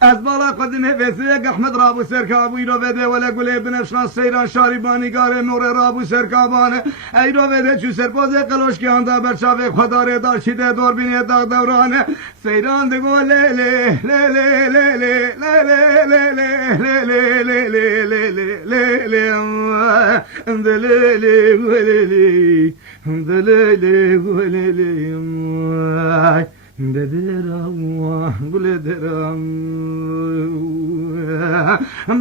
از بالا قدمه وسیق احمد رابو سرکابوی رو بده ولی گله بنفشان سیران شاریبانی گاره نور رابو سرکابانه ای رو بده چو سرپاز قلوش که آندا برچاوه خداره دار چیده دور بینه داغ دورانه سیران دگو لی لی لی لی لی لی لی لی لی لی لی لی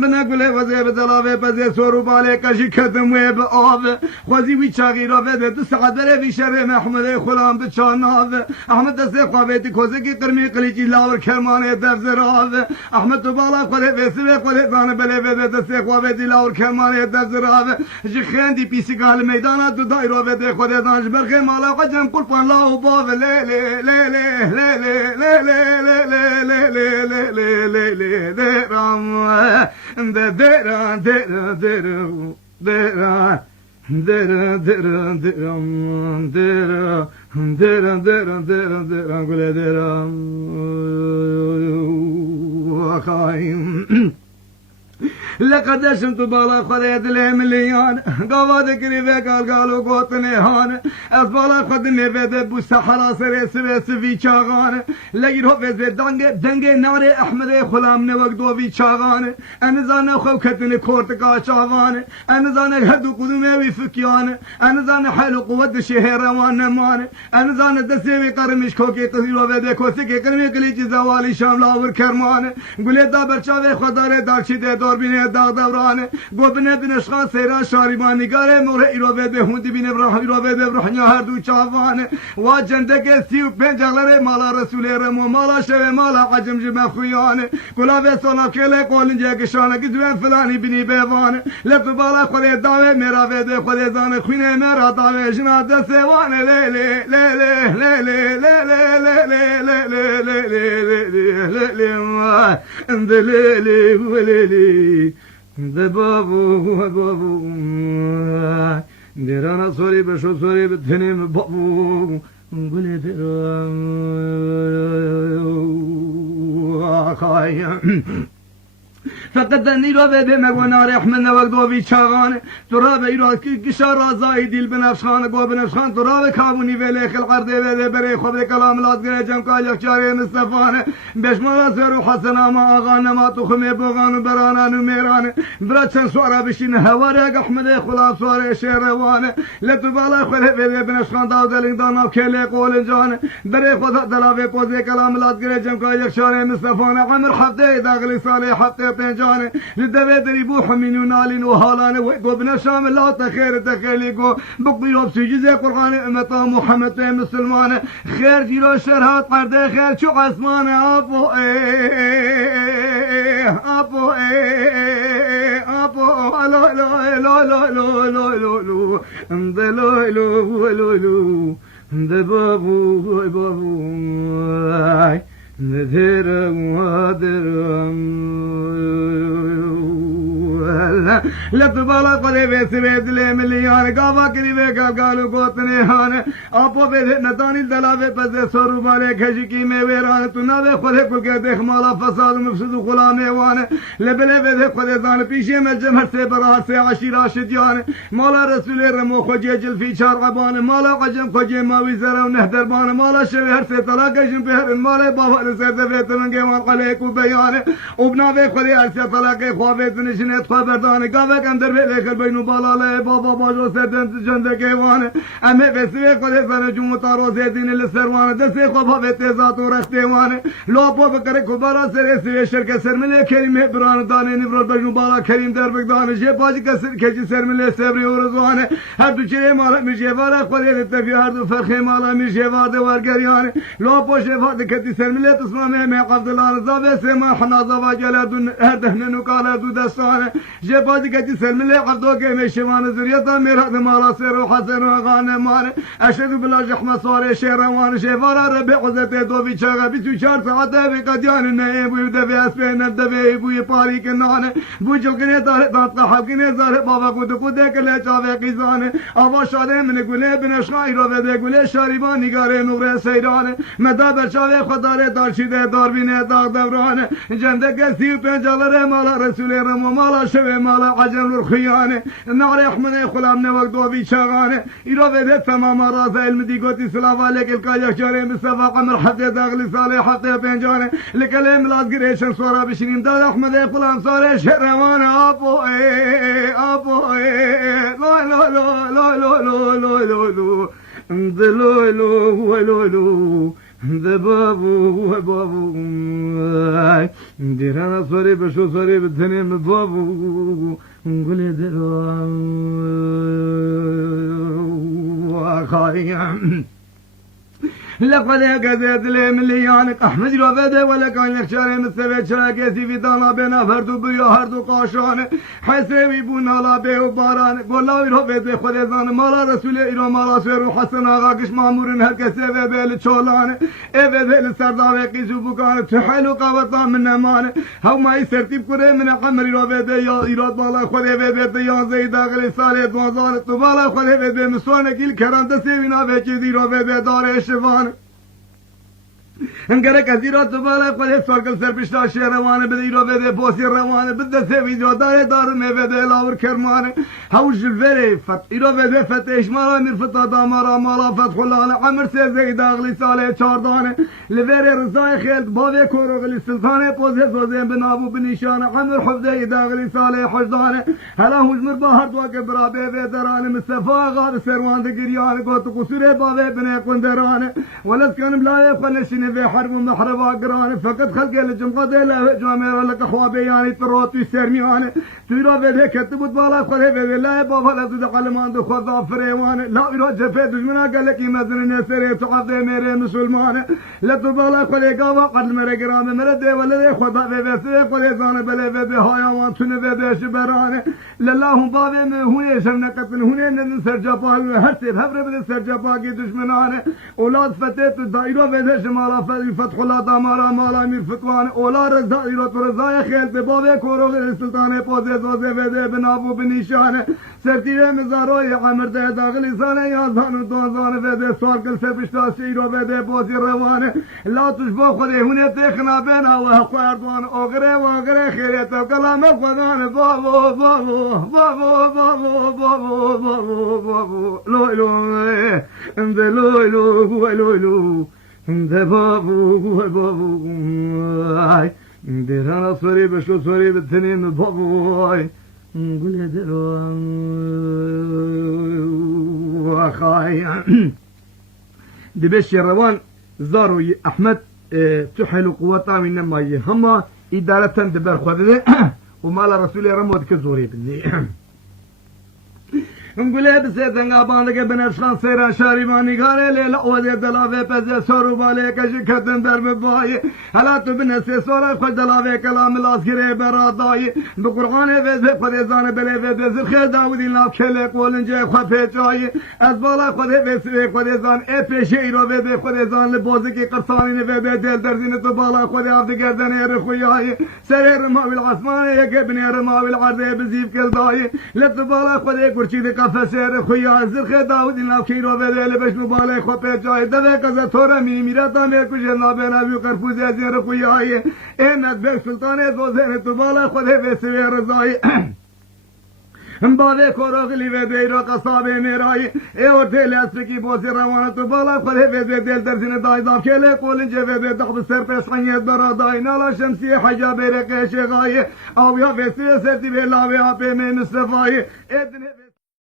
بنا گله وزه بدلاوه پزه سورو باله کشی کدموه به آب خوزی وی چاقی را وده دو ساعت بره وی شر محمد خلام به چاناو احمد دسته خوابیتی کوزه کی قرمی قلیجی لاور کرمانه دفز راو احمد تو بالا قله وسیله قله زانه بله وده دسته خوابیتی لاور کرمانه دفز راو جی خندی پیسی گال میدانا دو دای را وده خود دانش برخه مالا قجم قربان لاو باو لی لی لی لی لی لی لقد شمت بالا خديت له مليان قواد كريفه قالوا قوتني هان از بالا خد نبده بو صحرا سر سوي چاغان لگیر هو وز دنگ نار احمد غلام نوک دو وی چاغان انزان خو کتن کورت کا چاوان انزان هدو قدوم وی فکیان انزان حل قوت شهر روان مان انزان دسوي قرمش کو کی قصيرو وده کوسي کی قرمي قليج زوالي شام لاور کرمان گله دا برچاوه خداره دارچیده دور بینه داغ دورانه گوبنه بنشخان سیران شاریبانی گاره موره ایرو بده هوندی بینه براه ایرو بده برحنیا هر دو چاوانه و جندگه 35 جغلره مالا رسول رمو مالا شوه مالا عجم جمع خویانه گلابه سونا کله قولنجه کشانه گدوین فلانی بینی بیوانه لب بالا خوده داوه میرا بده خوده زانه خوینه میرا داوه جنا دسوانه لیلی لیلی لیلی لیلی لیلی لیلی ده بابو دیرانا سوری بشو سوری بتنیم بابو گلی دیران آخایم فقط دنی را بده مگونار احمد نوک دو بی چاغان تو را به ایراد کشار رازای دیل بنفشخان گو بنفشخان تو را به کابونی ولی خلقرده بده بره خود کلام لازگره جمکا یخچاری مصطفانه بشمالا سر و حسن آما آغا نما تو خمه بوغان و برانان و میرانه برا چند سوارا بشین هواره احمد خلا سواره شهروانه لطو بالا خود بده بنفشخان داو دلین دانا کلی قول جانه بره خود دلاوه پوزه کلام لازگره جمکا یخچاری مصطفانه عمر هفته داخلی سالی هفته پنجانه لدبه دريبو حمين نالين وهالانه وقبنا شام الله تخير تخيليكو بقبيلو بسجزة قرآن امتا محمد مسلمان خير جيرو شرهات قرده خير شو عثمان ابو ابو ابو لا لا لا لا لا لا لا لا لا لا بابو بابو ندرم وادرم لطبالا قده ویسی ویدلی ملیان گاوا کریوه گالو گوتنی هانه آپو بیده نتانی دلاوه پزه سرو باله کشی کی میویرانه تو نوه خوده کل که دیخ مالا فساد و مفسد و خلا میوانه لبله بیده خوده زانه پیشی مجم هر سی برا سی عشی راشد یانه مالا رسول رمو خوجه جلفی چار قبانه مالا قجم خوجه ماوی زره و نهدر بانه مالا شوی هر سی طلاقشن پهرن مالا بابا رسرده بیتنن گیوان قلیک و بیانه وبناوه خوده هر سی طلاقه خوابه تنشنت خوابردانه گاوه اندر بلیخر بینو بالاله بابا باجو سردن جنده کیوانه امه وسیوه قده سر جمعتا روزه دین لسروانه دسته خوابا به تیزات و رختیوانه لاپا بکره کبارا سر سوی شرک سرمله کریمه بران دانه نفرال بجنو بالا کریم در بگدانه جه پاجی کسر کجی سرمله سبری و رزوانه هر دو چه مالا میشه واره خوده تفی هر دو فرخی مالا میشه وارده ورگریانه لاپا شفاد کتی سرمله تسمامه می قفدلان زاوه سما حنازا و جلدون هر دهن نکاله دو دستانه جبادي كتي سلم لي عبدو كيمي شمان زريطة ميرا مالا سير وحسن وغانم مان أشهد بالله جحمة صاري شيروان شيفارا ربي عزتي دوبي شاغا بيتو شار ساعته بقديان النايم بوي دبي أسبين دبي بوي باري كنان بوي جلقني دار تاتقا حقني زار بابا قد قدك لا جاوي قيزان أبا شاده من قولي بنشغاي رو بده قولي شاربان نگاره نور سيران مدى برشاوي خدار دارشده دار بينه داغ دوران جندك سيو پنجالر مالا رسول رمو مالا شوي مالا عجم الخيانه نار احمد خلامنا وقت بي شاغانه يرو بده تمام راس علم دي قوتي سلام عليك الكايا شاري مصطفى قمر حتى داغلي صالح حتى بنجانه لكلام لاز جريشن صورا بشنين دار احمد خلام صار شروان ابو ابو لا لا لا لا لا لا لا لا ذلولو ولولو ذبابو وبابو ديرانا صوري بشو صوري بالدنيا بابو قولي دلو خايم لقد قدرت لي مليانك احمد رفده ولا كان يخشى مستوى شاكسي في طالا بنا فردو بيا هردو قاشان حسبي بونا لا بي وباران والله رفده خدزان مالا رسول ايرو مالا سير حسن اغا قش مامورن هكسه بيل چولان ايده السرداوي قيزو بكان تحلو قوطا من نمان هو ما يسرتيب كره من قمر رفده يا ايراد بالا خده بيت يا زيد اغلي صالح دوزار بالا خده بيت مسوانك الكرام تسيبنا بيجي رفده دار شفان انگره کسی را تو بالا خود سرکل سرپشتا شیروانه بده ایرو بده بوسی روانه بده سوی جادار دارمه بده لاور کرمانه هوش الفری فت ایرو بده فتش مالا مرفتا دامارا مالا فتح الله عمر سه زید اغلی ساله چاردانه لفری رضای خیلت باوی کوروغلی سلطانه پوزه سوزه بنابو بنیشان عمر حفظه اید اغلی ساله حجدانه هلا هجمر باهر دواک برابه بدرانه مصطفى غار سروانده گریانه گوتو قصوره باوی بنه قندرانه ولد کانم لایه فلشینه في حرب محربة قران فقط خلق الجمقة له جامير لك خوابي يعني تروتي سرميانه تيرا بده كتبت بالا خله بده لا بابا لا تدخل ما عنده خدا فريوان لا يرجع في دجمنا قال لك مدن نسري تعبد ميري مسلمان لا تبالا خله قوا قد مر قران مر دي ولا خدا في بس خله زان بلا بده حيوان تن بده شبران لله بابي من هو شمنا قتل هنا نسر جبا هر سر هبر بده سر جبا کی دشمنان اولاد فتت دائره بده شمال فتح الله دامارا مالا میر فتوان اولا رضا ایرات رضای خیل به بابه کوروغ سلطان پوزه زوزه بده بنابو بنیشانه سرتیره مزاروی عمر ده داخلی سانه یازان و دوزان بده سوارکل سپشتا شیرو بده بوزی روانه لا تشبه خودی هونه تخنا بینا و حق اردوان اوگره واگره خیریت و کلام خدان بابو بابو بابو بابو بابو بابو بابو لولو لولو لولو بابو بابو اي ديرانا صوري بشو صوري بالتنين بابو اي قولي دلو اخاي دي بشي الروان زارو احمد تحلو قوتا من نماي هما ادارة دبر خواده ومالا رسولي رمود كزوري بالني نقول بسيتن قابانك بنشخان سيرا شارباني غاري ليلا اودي دلاوي پزي سورو بالي كشي كتن درم باي هلا تو بنسي سورا خود دلاوي كلام الاسكري براداي بقرآن وزي فريزان بلي وزي خير داودي لاف كلي قولن جي خفه جاي از بالا خود وزي فريزان اي شيرو وزي فريزان لبوزكي قرصاني وزي دل درزين تو بالا خود عبد گردن رخوياي سرير رماوي العثماني يك ابن رماوي العرضي بزيف كالداي لتبالا خود قرشي فسر خويا زرخ داود الله كيرو بدل بش مبالغ خو په جای دغه کزه ثوره میرا تا مې کو جنا بنا بيو قرفوز زر خويا ان اکبر سلطان زوزه تو بالا خو به سوي رضای هم باده کوروغلی و دیرا قصابه میرای ای اوتل اسکی بوزی روانه تو بالا خو به دل درزین دای داف کله قولن جه به دخل سر پسخنیت برادای نالا شمسی حجاب رقش غای او یا وسی سرتی بلا و اپ من صفای ادن